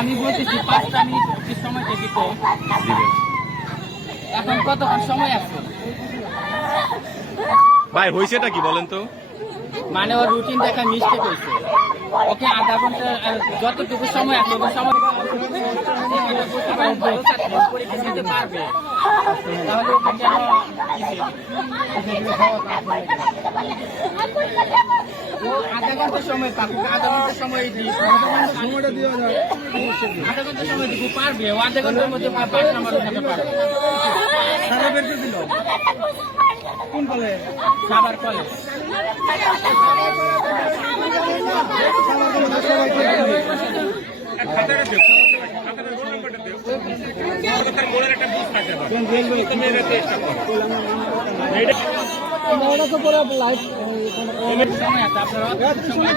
আমি বলতেছি 5টা মিনিট সময় দিতে দিবেন। এখন কতক্ষণ সময় আছে? ভাই হয়েছেটা কি বলেন তো? মানে ওর রুটিন দেখা মিস্টেক হয়েছে। ওকে আধা ঘন্টা যতটুকু সময় আছে ওই সময় পরীক্ষা দিতে পারবে, তাহলে ওকে কেন ও আধা ঘন্টা সময় পাবো, আধা ঘন্টা সময় দিই, সময়টা দেওয়া যায় আধা ঘন্টা সময় দিতে পারবে, ও আধা ঘন্টার মধ্যে 5 নাম্বার উঠাতে পারবে। সারা বের করে দিল কোন কলে সাবার কলেজ সময় আছে আপনারা সময়